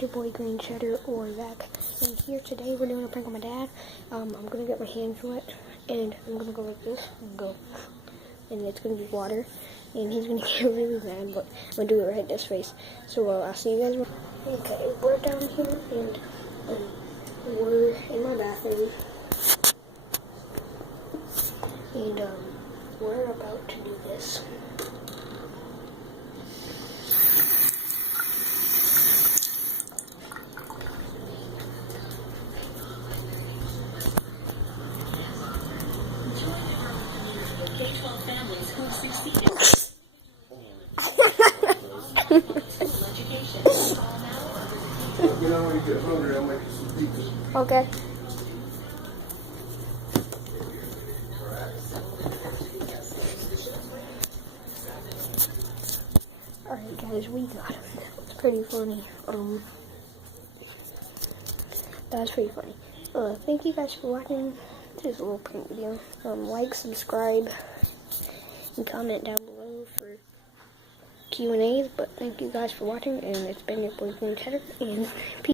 to your boy Green Cheddar or Zach. And here today we're doing a prank on my dad. I'm gonna get my hands wet and I'm gonna go like this. Go. And it's gonna be water. And he's gonna get really mad, but I'm gonna do it right at his face. So I'll see you guys. Okay, we're down here and we're in my bathroom. And we're about to do this. K-12 families who succeeded. You know, when you get hungry, I'll make you some pizza. Okay. Alright guys, we got it. That's pretty funny. That's pretty funny. Thank you guys for watching this little prank video. Like, subscribe, and comment down below for Q&As. But thank you guys for watching, and it's been your boy Green Cheddar, and peace.